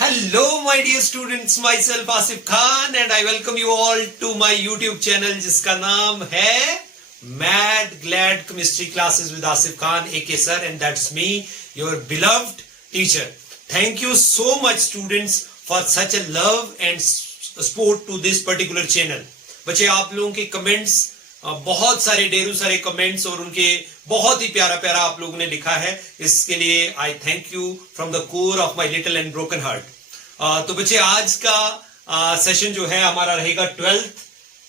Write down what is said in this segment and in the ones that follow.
Hello my dear students, myself Asif Khan and I welcome you all to my YouTube channel जिसका नाम है Mad Glad Chemistry Classes with Asif Khan AK sir, and that's me, your beloved teacher. Thank you so much students for such a love and support to this particular channel. बच्चे आप लोगों के comments बहुत सारे ढेरों सारे comments और उनके बहुत ही प्यारा प्यारा आप लोगों ने लिखा है, इसके लिए आई thank you from the core of my little and broken heart. तो बच्चे आज का सेशन जो है हमारा रहेगा 12th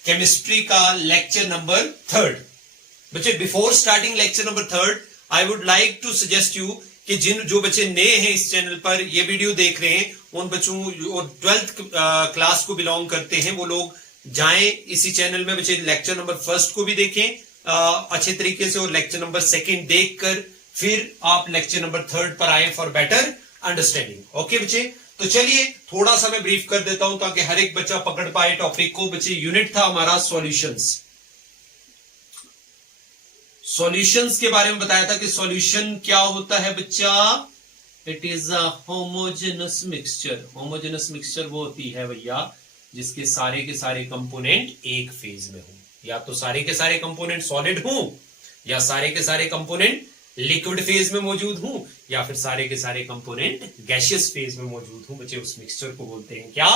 केमिस्ट्री का लेक्चर नंबर 3rd। बच्चे before starting lecture number 3rd I would like to suggest you कि जो बच्चे नए हैं इस चैनल पर ये वीडियो देख रहे हैं, उन बच्चों और 12th क्लास को बिलोंग करते हैं वो लोग जाएं इसी चैनल में बच्चे लेक्चर नंबर 1st को भी देखें अच्छे तरीके से और लेक्चर नंबर 2nd देखकर फिर आप लेक्चर नंबर 3rd पर आए फॉर बेटर अंडरस्टैंडिंग। ओके बच्चे, तो चलिए थोड़ा सा मैं ब्रीफ कर देता हूं ताकि हर एक बच्चा पकड़ पाए टॉपिक को। बच्चे यूनिट था हमारा सॉल्यूशंस। सॉल्यूशंस के बारे में बताया था कि सॉल्यूशन क्या होता है बच्चा। It is a homogeneous mixture. Homogeneous mixture वो होती है भैया जिसके सारे के सारे कंपोनेंट एक फेज में हो, या तो सारे के सारे कंपोनेंट सॉलिड हों, या सारे के सारे कंपोनेंट लिक्विड फेज में मौजूद हों, या फिर सारे के सारे कंपोनेंट गैसियस फेज में मौजूद हों। बच्चे उस मिक्सचर को बोलते हैं क्या?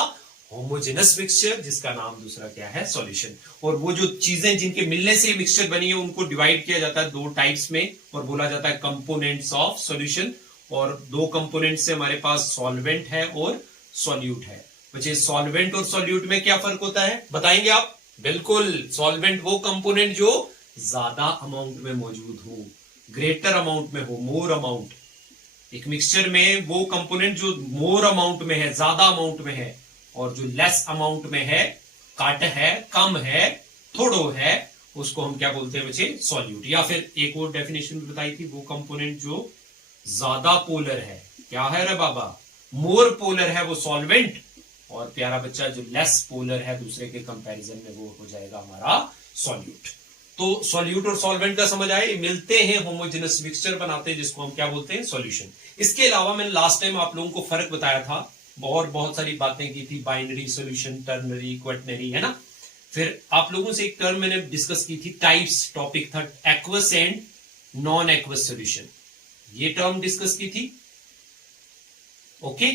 होमोजेनस मिक्सचर, जिसका नाम दूसरा क्या है? सॉल्यूशन। और वो जो चीजें जिनके मिलने से मिक्सचर बनी है उनको डिवाइड किया जाता है 2 टाइप्स में और बोला जाता है कंपोनेंट्स ऑफ सॉल्यूशन। और 2 कंपोनेंट से हमारे पास सॉल्वेंट है और सॉल्यूट है। बच्चे सॉल्वेंट और सॉल्यूट में क्या फर्क होता है बताएंगे आप? बिल्कुल, सॉल्वेंट वो कंपोनेंट जो ज्यादा अमाउंट में मौजूद हो, ग्रेटर अमाउंट में हो, मोर अमाउंट। एक मिक्सचर में वो कंपोनेंट जो मोर अमाउंट में है, ज्यादा अमाउंट में है, और जो लेस अमाउंट में है, कट है, कम है, थोड़ो है, उसको हम क्या बोलते हैं बच्चे? सॉल्यूट। या फिर एक और डेफिनेशन भी बताई थी, वो कंपोनेंट जो ज्यादा पोलर है, क्या है रे बाबा? मोर पोलर है, वो सॉल्वेंट। और प्यारा बच्चा जो लेस पोलर है दूसरे के कंपैरिजन में, वो हो जाएगा हमारा सॉल्यूट। तो सॉल्यूट और सॉल्वेंट का समझ आए, मिलते हैं होमोजेनस मिक्सचर बनाते हैं जिसको हम क्या बोलते हैं? सॉल्यूशन। इसके अलावा मैंने लास्ट टाइम आप लोगों को फर्क बताया था और बहुत सारी बातें की थी, बाइनरी सॉल्यूशन, टर्नरी, क्वाटनरी, है ना। फिर आप लोगों से एक टर्म मैंने डिस्कस की थी, टाइप्स टॉपिक था, aqueous and non aqueous solution, ये टर्म डिस्कस की थी। ओके,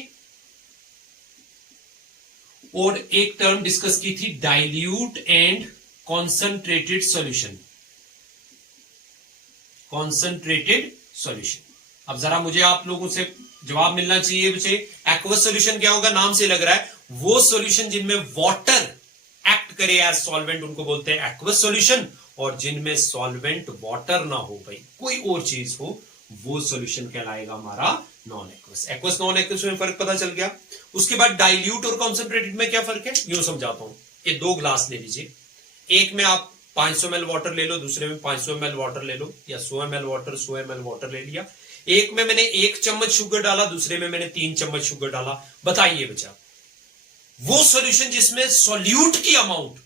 और एक टर्म डिस्कस की थी dilute and concentrated solution. Concentrated solution. अब जरा मुझे आप लोगों से जवाब मिलना चाहिए बच्चे, एक्वस सॉल्यूशन क्या होगा? नाम से लग रहा है वो सॉल्यूशन जिनमें वाटर एक्ट करे एज सॉल्वेंट, उनको बोलते हैं एक्वस सॉल्यूशन। और जिनमें सॉल्वेंट वाटर ना हो, भाई कोई और चीज हो, वो सॉल्यूशन कहलाएगा हमारा non aqueous. Aqueous non aqueous में फर्क पता चल गया। उसके बाद डाइल्यूट और कॉन्सेंट्रेटेड में क्या फर्क है यूं समझाता हूं। ये 2 ग्लास ले लीजिए, एक में आप 500 ml वाटर ले लो, दूसरे में 500 ml वाटर ले लो, या 100 ml वाटर, 100 ml वाटर ले लिया। एक में मैंने 1 चम्मच शुगर डाला, दूसरे में मैंने 3 चम्मच शुगर डाला। बताइए बच्चा, वो सॉल्यूशन जिसमें सॉल्यूट की अमाउंट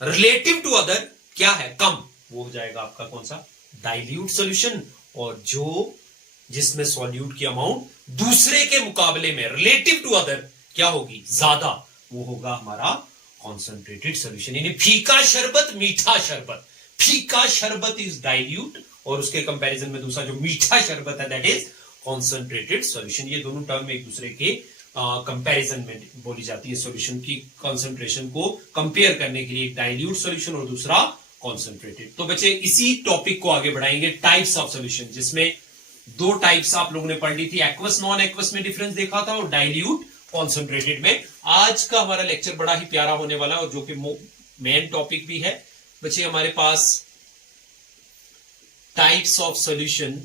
रिलेटिव टू अदर क्या है? कम, वो हो जाएगा आपका कौन सा? Dilute solution. और जो जिसमें सॉल्यूट की अमाउंट दूसरे के मुकाबले में रिलेटिव टू अदर क्या होगी? ज्यादा, वो होगा हमारा कॉन्सेंट्रेटेड सॉल्यूशन। यानी फीका शरबत, मीठा शरबत। फीका शरबत इज डाइल्यूट और उसके कंपैरिजन में दूसरा जो मीठा शरबत है दैट इज कॉन्सेंट्रेटेड सॉल्यूशन। ये दोनों टर्म एक दूसरे के कंपैरिजन में बोली जाती है, सॉल्यूशन की कंसंट्रेशन को कंपेयर करने के लिए। एक डाइल्यूट सॉल्यूशन और दूसरा कॉन्सेंट्रेटेड। तो बच्चे इसी टॉपिक को आगे बढ़ाएंगे, टाइप्स ऑफ सॉल्यूशन, जिसमें 2 टाइप्स आप लोगों ने पढ़ ली थी। एक्वस नॉन एक्वस में डिफरेंस देखा था और डाइल्यूट कॉन्सेंट्रेटेड में। आज का हमारा लेक्चर बड़ा ही प्यारा होने वाला है और जो कि मेन टॉपिक भी है बच्चे हमारे पास, types of solution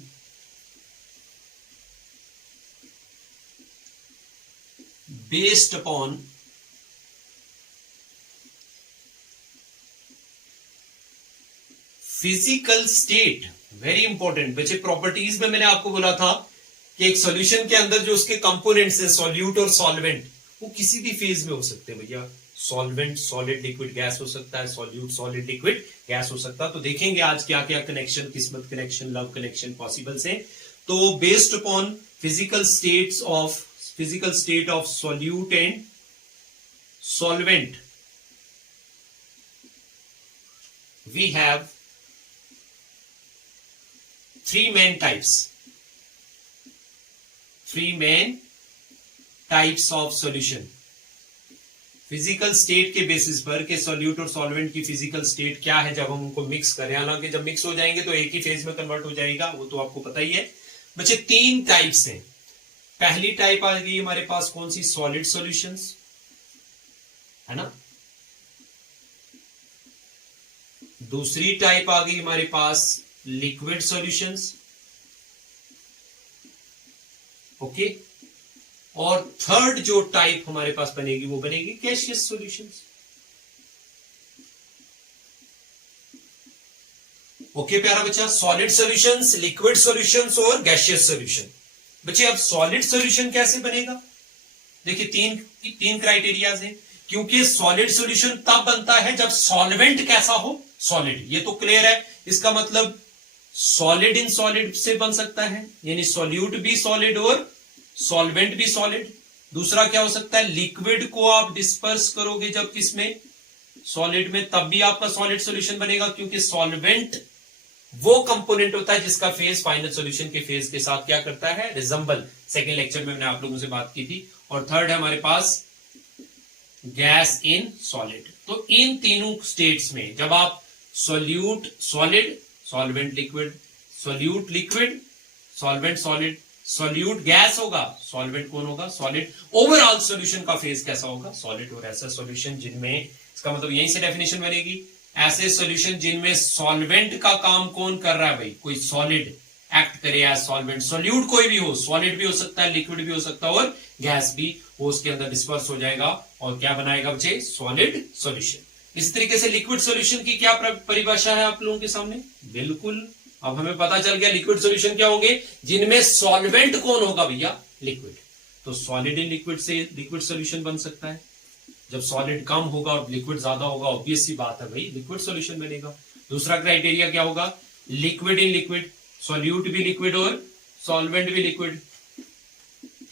based upon physical state. Very important बच्चे, प्रॉपर्टीज में मैंने आपको बोला था कि एक सॉल्यूशन के अंदर जो उसके कंपोनेंट्स हैं, सॉल्यूट और सॉल्वेंट, वो किसी भी फेज में हो सकते हैं भैया। सॉल्वेंट सॉलिड लिक्विड गैस हो सकता है, सॉल्यूट सॉलिड लिक्विड गैस हो सकता है। तो देखेंगे आज क्या क्या कनेक्शन, किस्मत कनेक्शन, लव कनेक्शन पॉसिबल से। तो based upon physical states of physical state of solute and solvent, we have three main types of solution. Physical state के बेसिस पर के सॉल्यूट और सॉल्वेंट की फिजिकल स्टेट क्या है जब हम उनको मिक्स करें, हालांकि जब मिक्स हो जाएंगे तो एक ही फेज में कन्वर्ट हो जाएगा, वो तो आपको पता ही है बच्चे। तीन टाइप्स हैं। पहली टाइप आ गई हमारे पास कौन सी, सॉलिड सॉल्यूशंस, है ना। दूसरी टाइप आ गई हमारे पास लिक्विड सॉल्यूशंस, ओके। और थर्ड जो टाइप हमारे पास बनेगी वो बनेगी गैसियस सॉल्यूशंस, ओके प्यारा बच्चा। सॉलिड सॉल्यूशंस, लिक्विड सॉल्यूशंस और गैसियस सॉल्यूशन। बच्चे अब सॉलिड सॉल्यूशन कैसे बनेगा, देखिए तीन क्राइटेरियाज हैं, क्योंकि सॉलिड सॉल्यूशन तब बनता है जब सॉल्वेंट कैसा हो, सॉलिड। ये तो क्लियर है, इसका मतलब सॉलिड इन सॉलिड से बन सकता है, यानी सॉल्यूट भी सॉलिड और सॉल्वेंट भी सॉलिड। दूसरा क्या हो सकता है, लिक्विड को आप डिस्पर्स करोगे जब किसमें, सॉलिड में, तब भी आपका सॉलिड सॉल्यूशन बनेगा, क्योंकि सॉल्वेंट वो कंपोनेंट होता है जिसका फेज फाइनल सॉल्यूशन के फेज के साथ क्या करता है, रिजम्बल। सेकेंड लेक्चर में मैंने आप लोगों से बात की थी। और थर्ड है हमारे पास गैस इन सॉलिड। तो इन तीनों स्टेट्स में जब आप solute solid, solvent liquid, solute liquid, solvent solid, solute gas होगा, सॉल्वेंट कौन होगा, सॉलिड। ओवरऑल सॉल्यूशन का फेज कैसा होगा, सॉलिड। और ऐसा सॉल्यूशन जिनमें, इसका मतलब यहीं से डेफिनेशन बनेगी, ऐसे सॉल्यूशन जिनमें सॉल्वेंट का काम कौन कर रहा है भाई, कोई सॉलिड एक्ट करे एज सॉल्वेंट। सॉल्यूट कोई भी हो, सॉलिड भी हो सकता है, लिक्विड भी हो सकता है और गैस भी, वो उसके अंदर डिस्पर्स हो जाएगा और क्या बनाएगा बच्चे, सॉलिड सॉल्यूशन। इस तरीके से लिक्विड सॉल्यूशन की क्या परिभाषा है आप लोगों के सामने, बिल्कुल अब हमें पता चल गया लिक्विड सॉल्यूशन क्या होंगे, जिनमें सॉल्वेंट कौन होगा भैया, लिक्विड। तो सॉलिड इन लिक्विड से लिक्विड सॉल्यूशन बन सकता है। जब सॉलिड कम होगा और लिक्विड ज्यादा होगा, ऑब्वियस सी बात है भाई लिक्विड सॉल्यूशन बनेगा। दूसरा क्राइटेरिया क्या होगा, लिक्विड इन लिक्विड, सॉल्यूट भी लिक्विड और सॉल्वेंट भी लिक्विड,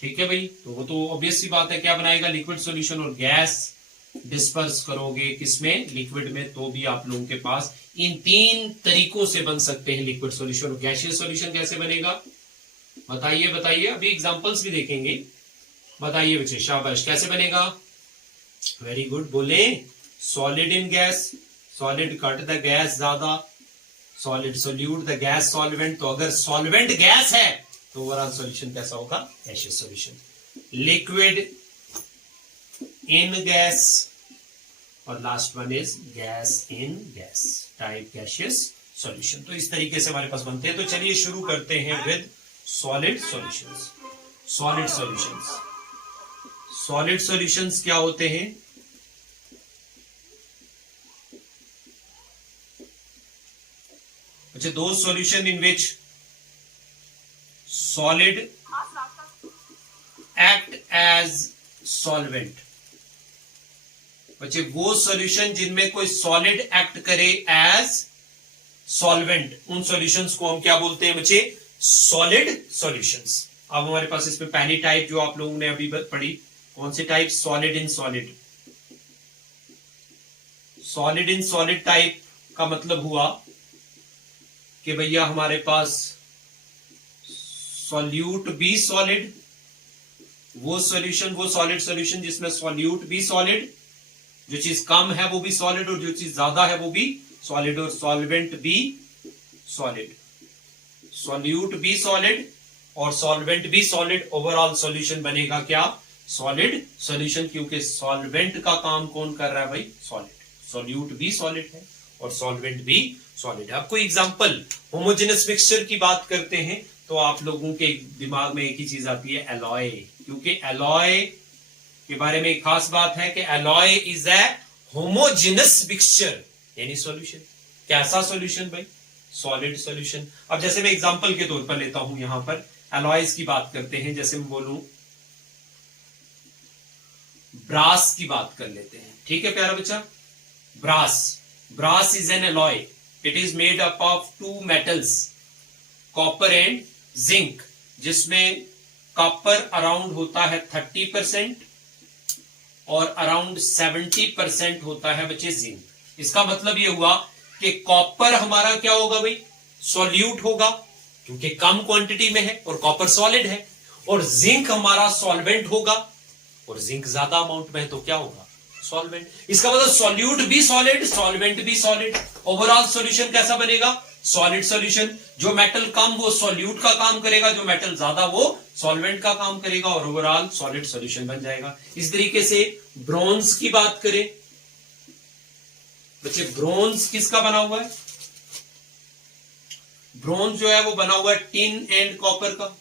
ठीक है भाई। तो वो तो ऑब्वियस सी बात है, क्या बनाएगा, लिक्विड सॉल्यूशन। और गैस डिस्पर्स करोगे किसमें, लिक्विड में, तो भी आप लोगों के पास इन तीन तरीकों से बन सकते हैं लिक्विड सॉल्यूशन। गैसियस सॉल्यूशन कैसे बनेगा, बताइए बताइए, अभी एग्जांपल्स भी देखेंगे, बताइए बच्चे, शाबाश, कैसे बनेगा, वेरी गुड, बोले solid in gas, solid cut the gas ज्यादा, solid solute the gas solvent. तो अगर सॉल्वेंट गैस है तो ओवरऑल सॉल्यूशन कैसा होगा, gaseous solution. Liquid in gas और last one is gas in gas, type gaseous solution. तो इस तरीके से हमारे पास बनते हैं। तो चलिए शुरू करते हैं with solid solutions. Solid solutions, solid solutions क्या होते हैं, अच्छा, those solution in which solid act as solvent. बच्चे वो सॉल्यूशन जिनमें कोई सॉलिड एक्ट करे एज सॉल्वेंट, उन सॉल्यूशंस को हम क्या बोलते हैं बच्चे, सॉलिड सॉल्यूशंस। अब हमारे पास इसमें पहली टाइप जो आप लोगों ने अभी पढ़ी, कौन सी type, solid in solid. Solid in solid type का मतलब हुआ कि भैया हमारे पास सॉल्यूट भी सॉलिड, वो सॉल्यूशन, वो सॉलिड सॉल्यूशन जिसमें सॉल्यूट भी सॉलिड, जो चीज कम है वो भी सॉलिड और जो चीज ज्यादा है वो भी सॉलिड, और सॉल्वेंट भी सॉलिड, सॉल्यूट भी सॉलिड और सॉल्वेंट भी सॉलिड। ओवरऑल सॉल्यूशन बनेगा क्या, सॉलिड सॉल्यूशन, क्योंकि सॉल्वेंट का काम कौन कर रहा है भाई, सॉलिड। सॉल्यूट भी सॉलिड है और सॉल्वेंट भी सॉलिड है। आपको एग्जांपल होमोजेनस मिक्सचर की बात करते हैं तो आप लोगों के दिमाग में एक ही चीज आती है, एलॉय, क्योंकि एलॉय के बारे में एक खास बात है कि alloy is a homogeneous mixture, यानी सॉल्यूशन। कैसा सॉल्यूशन भाई, सॉलिड सॉल्यूशन। अब जैसे मैं एग्जांपल के तौर पर लेता हूं, यहां पर एलॉयज की बात करते हैं, जैसे मैं बोलूं ब्रास की बात कर लेते हैं, ठीक है प्यारा बच्चा। Brass, brass is an alloy, it is made up of two metals, copper and zinc, जिसमें कॉपर अराउंड होता है 30% और अराउंड 70% होता है बच्चे जिंक। इसका मतलब ये हुआ कि कॉपर हमारा क्या होगा भाई, सॉल्यूट होगा क्योंकि कम क्वांटिटी में है और कॉपर सॉलिड है, और जिंक हमारा सॉल्वेंट होगा और जिंक ज्यादा अमाउंट में है तो क्या होगा, सॉल्वेंट। इसका मतलब सॉल्यूट भी सॉलिड, सॉल्वेंट भी सॉलिड, ओवरऑल सॉल्यूशन कैसा बनेगा, सॉलिड सॉल्यूशन। जो मेटल कम वो सॉल्यूट का काम करेगा, जो मेटल ज्यादा वो सॉल्वेंट का काम करेगा और ओवरऑल सॉलिड सॉल्यूशन बन जाएगा। इस तरीके से ब्रॉन्ज की बात करें बच्चे, ब्रॉन्ज किसका बना हुआ है, ब्रॉन्ज जो है वो बना हुआ है टिन एंड कॉपर का,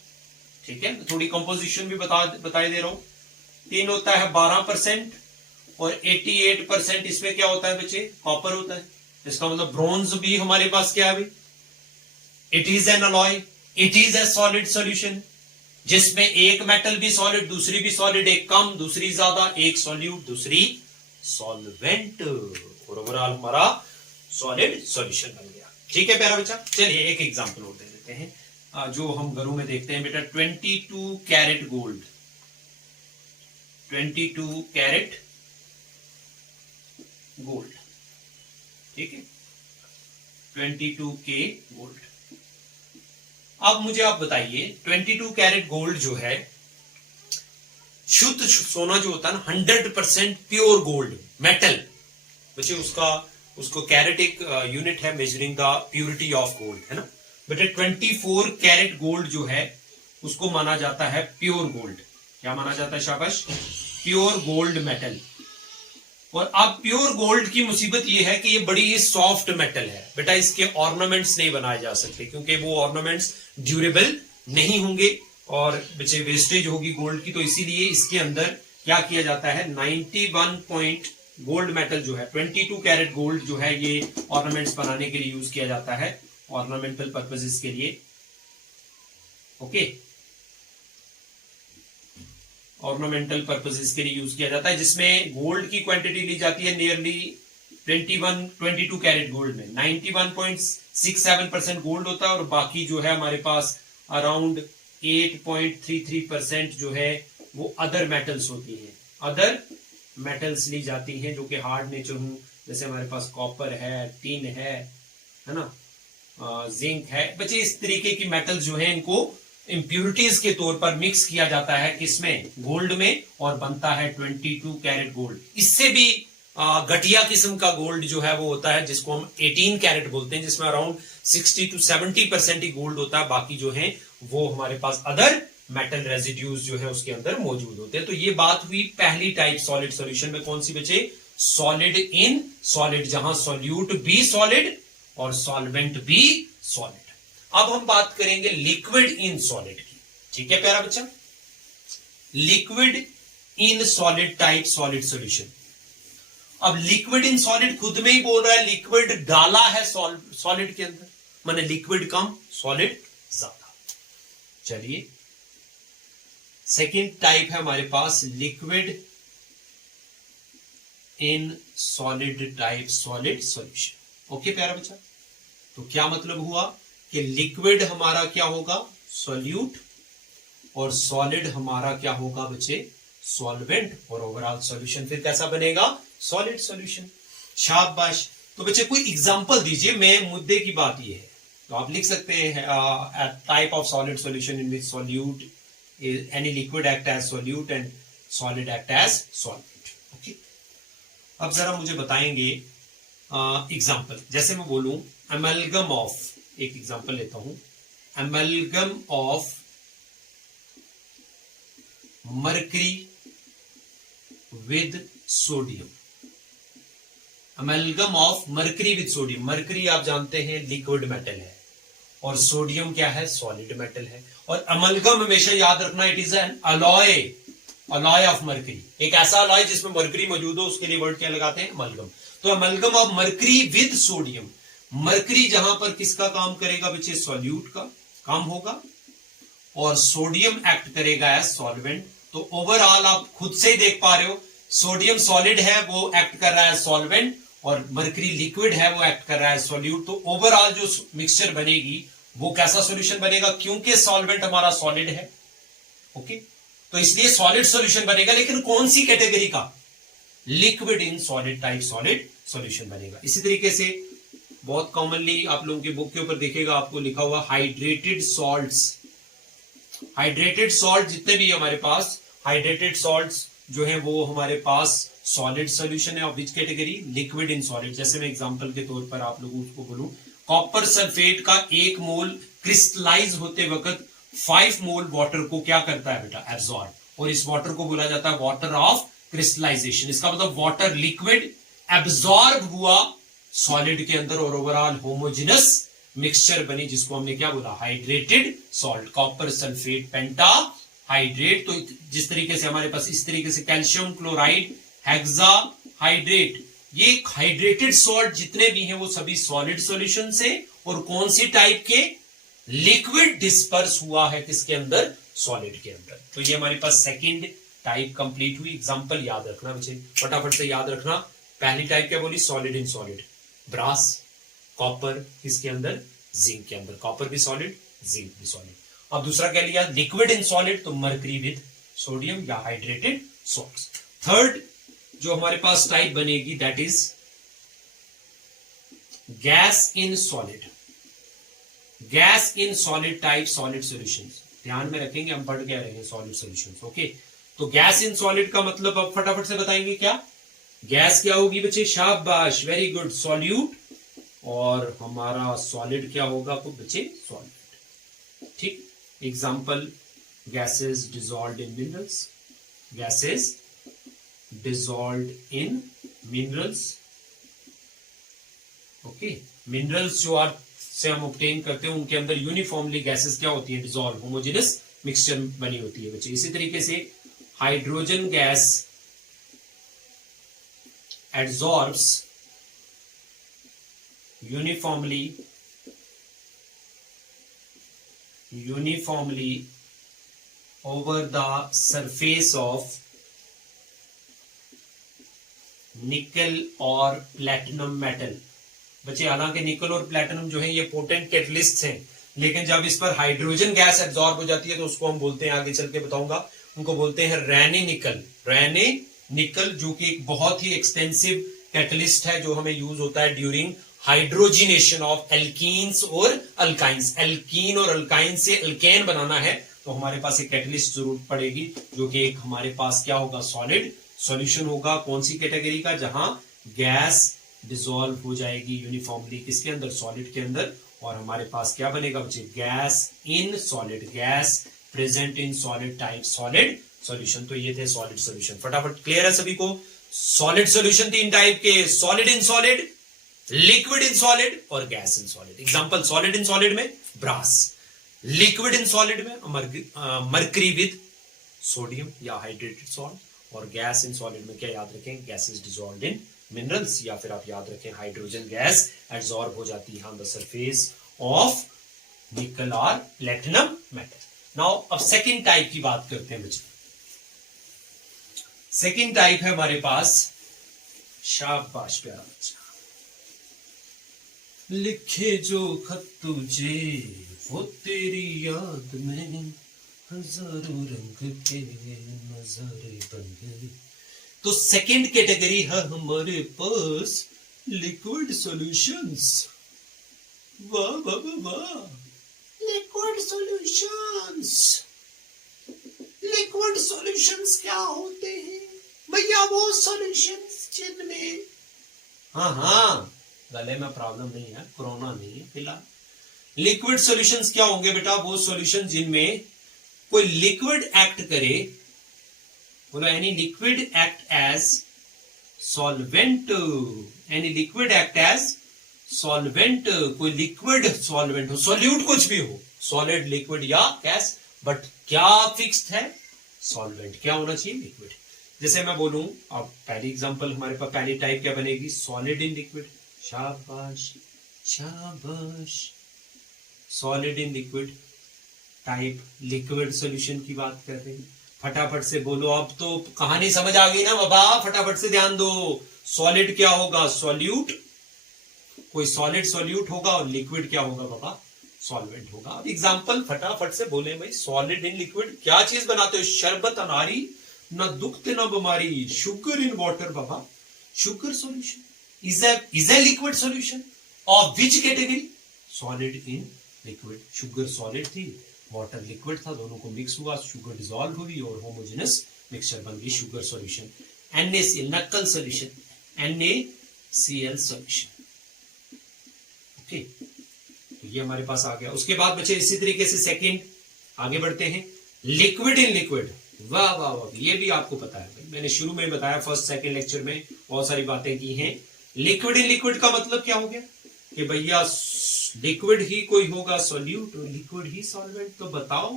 ठीक है। थोड़ी कंपोजिशन भी बताई दे रहा हूं। टिन होता है 12% और 88% इसमें क्या होता है बच्चे, कॉपर होता है। इसका मतलब ब्रॉन्ज भी हमारे पास क्या है भाई, it is an alloy, it is a solid solution, जिसमें एक मेटल भी सॉलिड, दूसरी भी सॉलिड, एक कम दूसरी ज्यादा, एक सॉल्यूट दूसरी सॉल्वेंट, और ओवरऑल हमारा सॉलिड सॉल्यूशन बन गया। ठीक है प्यारा बच्चा, चलिए एक एग्जांपल और दे देते हैं जो हम घरों में देखते हैं बेटा। 22 कैरेट गोल्ड, 22 कैरेट गोल्ड, ठीक है, 22K गोल्ड। अब मुझे आप बताइए 22 कैरेट गोल्ड जो है, शुद्ध सोना जो होता है ना, 100% प्योर गोल्ड मेटल बच्चे, उसको कैरेट एक यूनिट है measuring the purity of gold, है ना बेटे। 24 कैरेट गोल्ड जो है उसको माना जाता है प्योर गोल्ड। क्या माना जाता है, शाबाश, प्योर गोल्ड मेटल। और अब प्योर गोल्ड की मुसीबत यह है कि ये बड़ी सॉफ्ट मेटल है बेटा, इसके ऑर्नामेंट्स नहीं बनाए जा सकते क्योंकि वो ऑर्नामेंट्स ड्यूरेबल नहीं होंगे और बच्चे वेस्टेज होगी गोल्ड की। तो इसीलिए इसके अंदर क्या किया जाता है, 91 पॉइंट गोल्ड मेटल जो है, 22 कैरेट गोल्ड जो है, ये ऑर्नामेंट्स बनाने के लिए यूज किया जाता है, ऑर्नामेंटल पर्पसेस के लिए। ओके, ऑर्नामेंटल पर्पसेस के लिए यूज किया जाता है, जिसमें गोल्ड की क्वांटिटी ली जाती है नियरली 22 कैरेट गोल्ड में 91.67% गोल्ड होता है और बाकी जो है हमारे पास अराउंड 8.33% जो है वो अदर मेटल्स होती हैं, अदर मेटल्स ली जाती हैं जो कि हार्ड नेचर हूं, जैसे हमारे पास कॉपर है, टिन है ना, जिंक है बच्चे। इस तरीके की मेटल्स जो है इनको इंप्यूरिटीज के तौर पर मिक्स किया जाता है किसमें, गोल्ड में, और बनता है 22 कैरेट गोल्ड। इससे भी घटिया किस्म का गोल्ड जो है वो होता है जिसको हम 18 कैरेट बोलते हैं, जिसमें अराउंड 60 to 70% ही गोल्ड होता है, बाकी जो है वो हमारे पास अदर मेटल रेजिड्यूज जो है उसके अंदर मौजूद होते हैं। तो ये बात हुई पहली टाइप सॉलिड सॉल्यूशन में, कौन सी बचे, सॉलिड इन सॉलिड, जहां सॉल्यूट भी सॉलिड और सॉल्वेंट भी सॉलिड। अब हम बात करेंगे लिक्विड इन सॉलिड की, ठीक है प्यारा बच्चा, liquid in solid type solid solution. अब लिक्विड इन सॉलिड खुद में ही बोल रहा है लिक्विड डाला है सॉलिड के अंदर, माने लिक्विड कम सॉलिड ज्यादा। चलिए सेकेंड टाइप है हमारे पास liquid in solid type solid solution. Okay प्यारा बच्चा, तो क्या मतलब हुआ कि लिक्विड हमारा क्या होगा, सॉल्यूट, और सॉलिड हमारा क्या होगा बच्चे, सॉल्वेंट, और ओवरऑल सॉल्यूशन फिर कैसा बनेगा, सॉलिड सॉल्यूशन। शाबाश। तो बच्चे कोई एग्जांपल दीजिए, मैं मुद्दे की बात ये है, तो आप लिख सकते हैं type of solid solution in which solute any liquid act as solute and solid act as solvent. Okay, अब जरा मुझे बताएंगे एग्जांपल, जैसे मैं बोलूं अमेलगम ऑफ, एक एग्जांपल लेता हूं, amalgam of mercury with sodium, amalgam of mercury with sodium. Mercury आप जानते हैं लिक्विड मेटल है और सोडियम क्या है, सॉलिड मेटल है। और अमलगम हमेशा याद रखना, it is an alloy, alloy of mercury, एक ऐसा अलॉय जिसमें मर्करी मौजूद हो, उसके लिए वर्ड क्या लगाते हैं, अमलगम। तो amalgam of mercury with sodium, mercury जहां पर किसका काम करेगा बच्चे, सॉल्यूट का काम होगा, और सोडियम एक्ट करेगा एज सॉल्वेंट। तो ओवरऑल आप खुद से ही देख पा रहे हो, सोडियम सॉलिड है वो एक्ट कर रहा है सॉल्वेंट, और मर्करी लिक्विड है वो एक्ट कर रहा है सॉल्यूट। तो ओवरऑल जो मिक्सचर बनेगी वो कैसा सॉल्यूशन बनेगा, क्योंकि सॉल्वेंट हमारा सॉलिड है ओके, तो इसलिए सॉलिड सॉल्यूशन बनेगा, लेकिन कौन सी कैटेगरी का? Liquid in solid type solid solution बनेगा। इसी तरीके से बहुत कॉमनली आप लोगों की बुक के ऊपर देखेगा आपको लिखा हुआ हाइड्रेटेड सॉल्ट्स। हाइड्रेटेड सॉल्ट जितने भी हमारे पास हाइड्रेटेड सॉल्ट्स जो है वो हमारे पास सॉलिड सॉल्यूशन है। Of which category? Liquid in solid. जैसे मैं एग्जांपल के तौर पर आप लोगों को बोलूं, कॉपर सल्फेट का 1 मोल क्रिस्टलाइज होते वक्त 5 मोल वाटर को क्या करता है बेटा? एब्सॉर्ब, और इस वाटर को बोला जाता है वाटर ऑफ क्रिस्टलाइजेशन। इसका मतलब वाटर लिक्विड एब्सॉर्ब हुआ सॉलिड के अंदर और ओवरऑल होमोजेनस मिक्सचर बनी, जिसको हमने क्या बोला? Hydrated salt. कॉपर सल्फेट पेंटा हाइड्रेट। तो जिस तरीके से हमारे पास इस तरीके से कैल्शियम क्लोराइड हेक्सा हाइड्रेट, ये हाइड्रेटेड सॉल्ट जितने भी हैं वो सभी सॉलिड सॉल्यूशन से, और कौन सी टाइप के? लिक्विड डिस्पर्स हुआ है किसके अंदर? सॉलिड के अंदर। तो ये हमारे पास सेकंड टाइप कंप्लीट हुई। एग्जांपल याद रखना बच्चे, फटाफट से याद रखना। पहली टाइप क्या बोली? Solid in solid, brass, copper किसके अंदर? जिंक के अंदर। कॉपर भी सॉलिड, जिंक भी सॉलिड। अब दूसरा क्या लिया? लिक्विड इन सॉलिड, तो मरकरी विद सोडियम या हाइड्रेटेड सॉल्ट्स। थर्ड जो हमारे पास टाइप बनेगी that is gas in solid. Gas in solid type solid solutions. ध्यान में रखेंगे, हम पढ़ के आ रहे हैं सॉलिड सॉल्यूशंस। ओके, तो गैस इन सॉलिड का मतलब अब फटाफट से बताएंगे क्या? गैस क्या होगी बच्चे? शाबाश, वेरी गुड, सॉल्यूट। और हमारा सॉलिड क्या होगा तो बच्चे? सॉलिड। ठीक, एग्जांपल गैसेस डिसॉल्व्ड इन मिनरल्स, गैसेस डिसॉल्व्ड इन मिनरल्स। ओके, मिनरल्स जो आप से हम ऑब्टेन करते हैं उनके अंदर यूनिफॉर्मली गैसेस क्या होती है? डिसॉल्व, होमोजेनस मिक्सचर बनी होती है बच्चे। इसी तरीके से hydrogen gas adsorbs uniformly over the surface of निकल और प्लैटिनम मेटल। बच्चे हालांकि निकल और प्लैटिनम जो है ये पोटेंट कैटलिस्ट हैं, लेकिन जब इस पर हाइड्रोजन गैस एब्जॉर्ब हो जाती है तो उसको हम बोलते हैं, आगे चल के बताऊंगा, उनको बोलते हैं रैनी निकल। रैनी निकल जो कि एक बहुत ही एक्सपेंसिव कैटलिस्ट है जो हमें यूज होता है ड्यूरिंग हाइड्रोजिनेशन ऑफ एल्कीन्स और अल्काइंस। एल्कीन और अल्काइन से अल्केन बनाना है तो हमारे पास एक कैटलिस्ट जरूरत पड़ेगी, जो कि एक हमारे पास क्या होगा? सॉलिड सॉल्यूशन होगा। कौन सी कैटेगरी का? जहां गैस डिसॉल्व हो जाएगी यूनिफॉर्मली किसके अंदर? सॉलिड के अंदर। और हमारे पास क्या बनेगा बच्चे? Gas in solid, gas present in solid type solid solution. तो ये थे सॉलिड सॉल्यूशन। फटाफट क्लियर है सभी को? सॉलिड सॉल्यूशन 3 टाइप के, solid in solid, liquid in solid और gas in solid. Example, solid in solid में ब्रास, लिक्विड इन सॉलिड में मरकरी विद सोडियम या हाइड्रेटेड सॉल्ट, और गैस इन सॉलिड में क्या याद रखें? गैसेस डिसॉल्व्ड इन मिनरल्स, या फिर आप याद रखें हाइड्रोजन गैस एब्सॉर्ब हो जाती है ऑन द सरफेस ऑफ निकल और प्लैटिनम मेटल। नाउ अब सेकंड टाइप की बात करते हैं बच्चे। सेकंड टाइप है हमारे पास, शाबाश प्यारा बच्चा, लिखे जो खत तुझे वो तेरी याद में हजारों रंग के नजारे बन गए। तो सेकंड कैटेगरी है हमारे पास लिक्विड सॉल्यूशंस। वाह वाह वाह वाह, लिक्विड सॉल्यूशंस। लिक्विड सॉल्यूशंस क्या होते हैं भैया? वो सॉल्यूशंस जिनमें, हाँ, गले में प्रॉब्लम नहीं है, कोरोना नहीं है फिलहाल। लिक्विड सॉल्यूशंस क्या होंगे बेटा? वो सॉल्यूशन जिनमें कोई लिक्विड एक्ट करे। बोलो, any liquid act as solvent, any liquid act as solvent. कोई लिक्विड सॉल्वेंट हो, सॉल्यूट कुछ भी हो, सॉलिड, लिक्विड या गैस, बट क्या फिक्स्ड है? सॉल्वेंट। क्या होना चाहिए? लिक्विड। जैसे मैं बोलूं, अब पहली एग्जांपल हमारे पास, पहली टाइप क्या बनेगी? Solid in liquid. शाबाश शाबाश, solid in liquid type liquid solution की बात कर रहे हैं। फटाफट से बोलो, अब तो कहानी समझ आ गई ना बाबा? फटाफट से ध्यान दो। सॉलिड क्या होगा? सॉल्यूट, कोई सॉलिड सॉल्यूट होगा, और लिक्विड क्या होगा बाबा? सॉल्वेंट होगा। अब एग्जांपल फटाफट से बोले भाई, सॉलिड इन लिक्विड क्या चीज बनाते हो? शरबत अनारी, न दुख न बीमारी, sugar in water Baba, sugar solution is a liquid solution of which category? Solid in liquid. Sugar solid थी, वाटर लिक्विड था, दोनों को मिक्स हुआ, शुगर डिसॉल्व हुई और होमोजेनस मिक्सचर बन गई शुगर सॉल्यूशन। NaCl नक्कल सॉल्यूशन, NaCl सॉल्यूशन। ओके, तो ये हमारे पास आ गया। उसके बाद बचे इसी तरीके से सेकंड, आगे बढ़ते हैं। लिक्विड इन लिक्विड, वाह वाह वाह, ये भी आपको पता है, मैंने शुरू में बताया, फर्स्ट सेकंड लेक्चर में बहुत सारी बातें की हैं। लिक्विड इन लिक्विड का मतलब क्या हो गया कि भैया लिक्विड ही कोई होगा सॉल्यूट और लिक्विड ही सॉल्वेंट। तो बताओ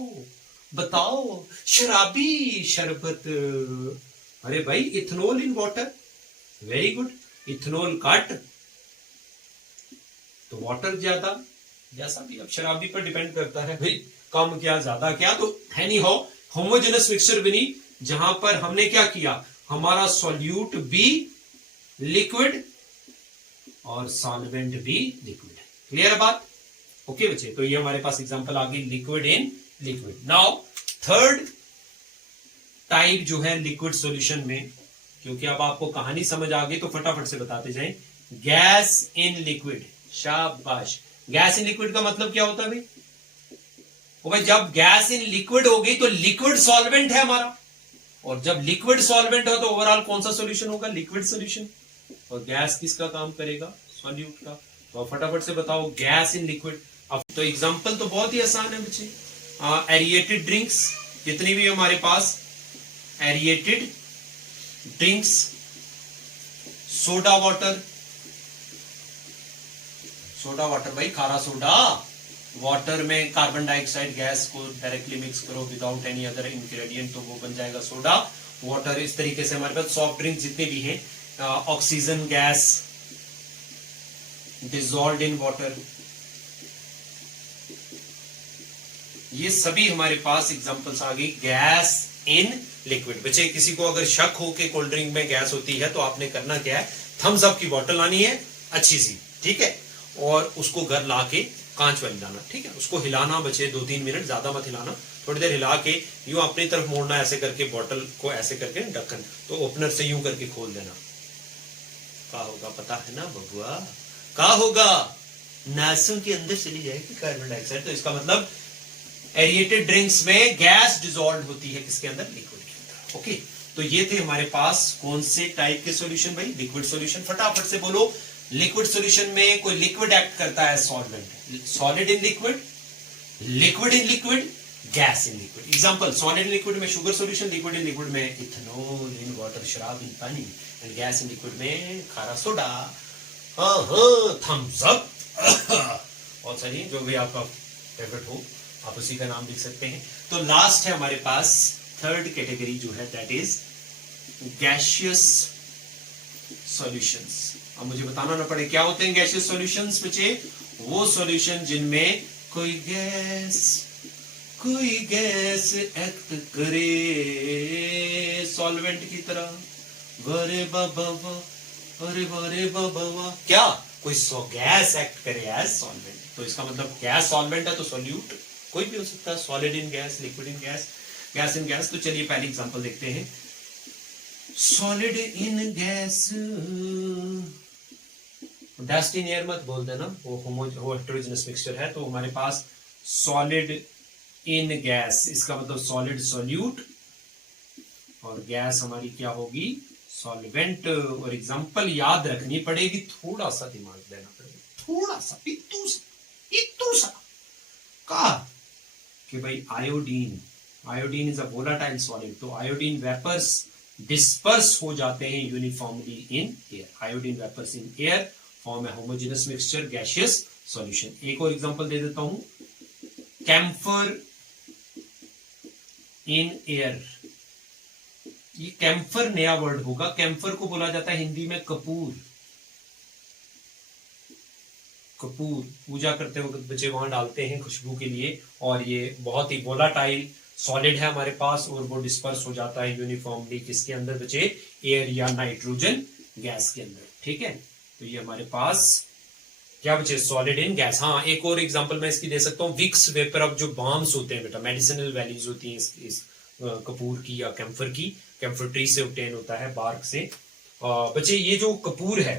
बताओ, शराबी शरबत, अरे भाई ethanol in water, very good, ethanol cut तो वाटर ज्यादा, जैसा भी अब शराबी पर डिपेंड करता है भाई, कम क्या ज्यादा क्या, तो है नहीं हो होमोजेनस मिक्सचर बनी, जहां पर हमने क्या किया, हमारा सॉल्यूट भी लिक्विड और सॉल्वेंट भी लिक्विड। क्लियर है बात? ओके बच्चे, तो ये हमारे पास एग्जांपल आ गई liquid in liquid. Now third type जो है लिक्विड सॉल्यूशन में, क्योंकि अब आपको कहानी समझ आ गई तो फटाफट से बताते जाएं। गैस इन लिक्विड, शाबाश। गैस इन लिक्विड का मतलब क्या होता है भाई? ओ भाई, जब गैस इन लिक्विड हो गई तो लिक्विड सॉल्वेंट है हमारा, और जब लिक्विड सॉल्वेंट हो तो ओवरऑल कौन सा सॉल्यूशन होगा? Liquid solution. और गैस किसका काम करेगा? सॉल्यूट का। तो फटाफट से बताओ गैस इन लिक्विड। अब तो एग्जांपल तो बहुत ही आसान है बच्चे, एरिएटेड ड्रिंक्स, जितनी भी हमारे पास aerated drinks, soda water, soda water भाई, खारा सोडा, वाटर में कार्बन डाइऑक्साइड गैस को डायरेक्टली मिक्स करो विदाउट एनी अदर इंग्रेडिएंट, तो वो बन जाएगा सोडा वाटर। इस तरीके से हमारे पास सॉफ्ट ड्रिंक जितने भी हैं, oxygen gas dissolved in water, ये सभी हमारे पास एग्जांपल्स आ गई गैस इन लिक्विड। बच्चे किसी को अगर शक हो कि कोल्ड ड्रिंक में गैस होती है तो आपने करना क्या है, थम्स अप की बोतल लानी है अच्छी सी, ठीक है, और उसको घर लाके कांच वाली लाना, ठीक है, उसको हिलाना बच्चे 2-3 मिनट, ज्यादा मत हिलाना, थोड़ी देर हिला के यूं अपनी तरफ मोड़ना, ऐसे करके बोतल को ऐसे करके ढक्कन तो ओपनर से यूं करके खोल देना। क्या होगा पता है ना बबुआ? क्या होगा? नासों के अंदर चली जाएगी कार्बन डाइऑक्साइड। तो इसका मतलब एरिएटेड ड्रिंक्स में गैस डिसॉल्व होती है किसके अंदर? लिक्विड के अंदर। ओके, तो ये थे हमारे पास कौन से टाइप के सॉल्यूशन भाई? Liquid solution. फटाफट से बोलो, लिक्विड सॉल्यूशन में कोई लिक्विड एक्ट करता है solvent, solid in liquid, liquid in liquid, gas in liquid. Example, solid in liquid में sugar solution, liquid in liquid में इथेनॉल इन वाटर, शराब इन पानी, एंड गैस इन लिक्विड में खारा सोडा, थम्स अप, और सही जो भी आपका फेवरेट हो आप उसी का नाम लिख सकते हैं। तो लास्ट है हमारे पास थर्ड कैटेगरी जो है, दैट इज गैसियस सॉल्यूशंस। अब मुझे बताना ना पड़े क्या होते हैं गैसियस सॉल्यूशंस बच्चे? वो सॉल्यूशन जिनमें कोई गैस एक्ट करे सॉल्वेंट की तरह। अरे बाबा अरे बारे बाबा, क्या कोई गैस एक्ट करे एज सॉल्वेंट? तो इसका मतलब गैस सॉल्वेंट है तो सॉल्यूट कोई भी हो सकता है, solid in gas, liquid in gas, gas in gas. तो चलिए पहली एग्जांपल देखते हैं। Solid in gas, dust in air मत बोल देना, वो हेटेरोजेनस मिक्सचर है। तो हमारे पास सॉलिड इन गैस, इसका मतलब सॉलिड सॉल्यूट, और गैस हमारी क्या होगी? सॉल्वेंट। और एग्जांपल याद रखनी पड़ेगी, थोड़ा सा दिमाग देना पड़ेगा, थोड़ा सा, इतू सा का कि भाई iodine, iodine is a volatile solid, तो आयोडीन वेपर्स डिस्पर्स हो जाते हैं uniformly in air. Iodine vapours in air form है होमोजेनस मिक्सचर, गैसियस सॉल्यूशन। एक और एग्जांपल दे देता हूं, कैम्फर इन एयर। ये कैम्फर नया वर्ड होगा, कैम्फर को बोला जाता है हिंदी में कपूर। कपूर पूजा करते वक्त बच्चे वहां डालते हैं खुशबू के लिए, और ये बहुत ही वोलाटाइल सॉलिड है हमारे पास, और वो डिस्पर्स हो जाता है यूनिफॉर्मली किसके अंदर बच्चे? एयर या नाइट्रोजन गैस के अंदर, ठीक है। तो ये हमारे पास क्या बचे, सॉलिड इन गैस। हाँ, एक और एग्जांपल मैं इसकी दे सकता हूँ, विक्स वेपर ऑफ जो बाम्स होते हैं बेटा, मेडिसिनल वैल्यूज होती हैं इस कपूर की या कैम्फर की, कैम्फर ट्री से ऑब्टेन होता है, बार्क से। बच्चे ये जो कपूर है,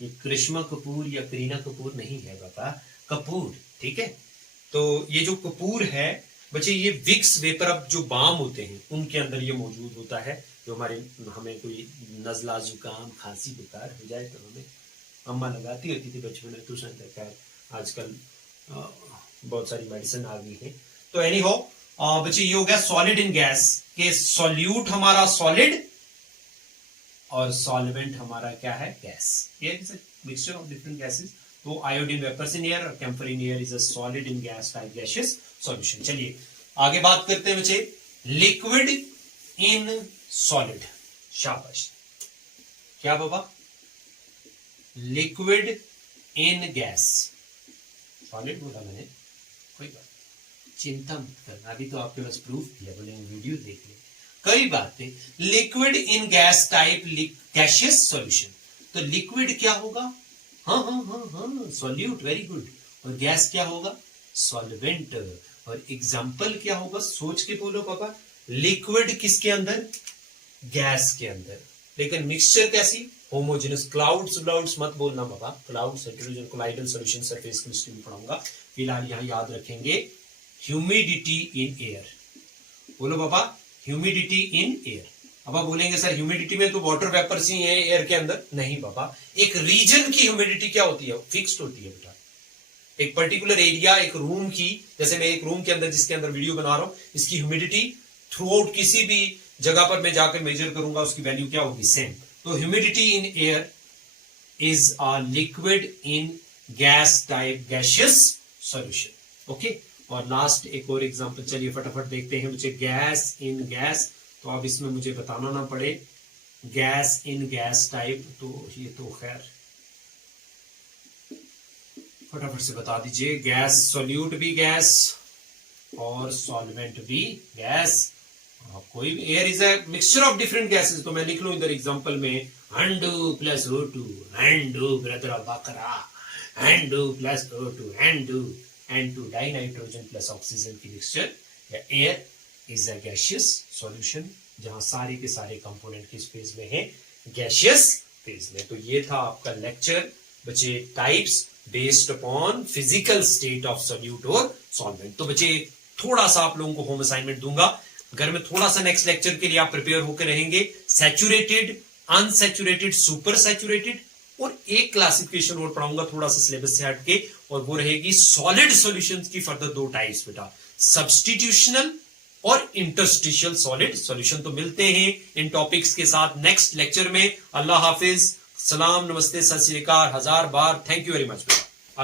ये करिश्मा कपूर या करीना कपूर नहीं है बाबा, कपूर, ठीक है। तो ये जो कपूर है बच्चे, ये विक्स वेपर ऑफ जो बाम होते हैं उनके अंदर ये मौजूद होता है। जो हमें कोई नजला जुकाम खांसी बुखार हो जाए तो हमें अम्मा लगाती होती थी बचपन में, ट्यूशन तक है, आजकल बहुत सारी मेडिसिन आ गई है। तो एनी हो बच्चे, ये हो गया सॉलिड इन गैस के, सॉल्यूट हमारा सॉलिड और सॉल्वेंट हमारा क्या है, गैस। ये मिक्सचर ऑफ डिफरेंट गैसेस। तो आयोडीन वेपर्स इन एयर और camphor in air is a solid in gas type gaseous solution. चलिए आगे बात करते हैं बच्चे, लिक्विड इन सॉलिड। शाबाश, क्या बाबा, लिक्विड इन गैस, सॉलिड बोला मैंने, कोई बात, चिंता मत करना, अभी तो आपके पास प्रूफ किया, बोले वीडियो देख ले, कोई बात नहीं। Liquid in gas type gaseous solution. तो लिक्विड क्या होगा, हाँ हाँ हाँ हाँ, सॉल्यूट, वेरी गुड। और गैस क्या होगा, सॉल्वेंट। और एग्जाम्पल क्या होगा, सोच के बोलो पापा, लिक्विड किसके अंदर, गैस के अंदर, लेकिन मिक्सचर कैसी, होमोजेनस। क्लाउड्स मत बोलना बाबा, clouds heterogeneous colloidal solution surface chemistry में पढ़ाऊंगा। फिलहाल यहां याद रखेंगे ह्यूमिडिटी इन एयर। बोलो बाबा, ह्यूमिडिटी इन एयर। अब आप बोलेंगे सर ह्यूमिडिटी में तो वाटर वेपर्स ही है एयर के अंदर, नहीं बाबा, एक रीजन की ह्यूमिडिटी क्या होती है, फिक्स्ड होती है बेटा। एक पर्टिकुलर एरिया, एक रूम की, जैसे मैं एक रूम के अंदर जिसके अंदर वीडियो बना रहा हूं, इसकी ह्यूमिडिटी थ्रू आउट किसी भी जगह पर मैं जाकर मेजर करूंगा, उसकी वैल्यू क्या होगी, सेम। तो humidity in air is a liquid in gas type gaseous solution. Okay, और लास्ट एक और एग्जांपल, चलिए फटाफट देखते हैं बच्चे, गैस इन गैस। तो अब इसमें मुझे बताना ना पड़े, गैस इन गैस टाइप, तो ये तो खैर फटाफट से बता दीजिए, गैस सॉल्यूट भी गैस और सॉल्वेंट भी गैस। कोई air is a mixture of different gases. तो मैं लिख लूं इधर एग्जांपल में, N2 plus O2, N2 brother of बकरा, N2 plus O2, N2 dinitrogen plus oxygen की मिक्सचर या air is a gaseous solution, जहां सारे के सारे कंपोनेंट किस फेज में है, गैसियस फेज में। तो ये था आपका लेक्चर बच्चे, types based upon physical state of solute और सॉल्वेंट। तो बच्चे थोड़ा सा आप लोगों को होम असाइनमेंट दूंगा, घर में थोड़ा सा नेक्स्ट लेक्चर के लिए आप प्रिपेयर होकर रहेंगे। सैचुरेटेड, अनसैचुरेटेड, सुपर सैचुरेटेड, और एक क्लासिफिकेशन और पढ़ाऊंगा थोड़ा सा सिलेबस से हटके, और वो रहेगी सॉलिड सॉल्यूशंस की फर्दर दो टाइप्स बेटा, सब्स्टिट्यूशनल और इंटरस्टिशियल सॉलिड सॉल्यूशन। तो मिलते हैं इन टॉपिक्स के साथ नेक्स्ट लेक्चर में। अल्लाह हाफिज, सलाम, नमस्ते, सत श्री अकाल, हजार बार थैंक यू वेरी मच बेटा।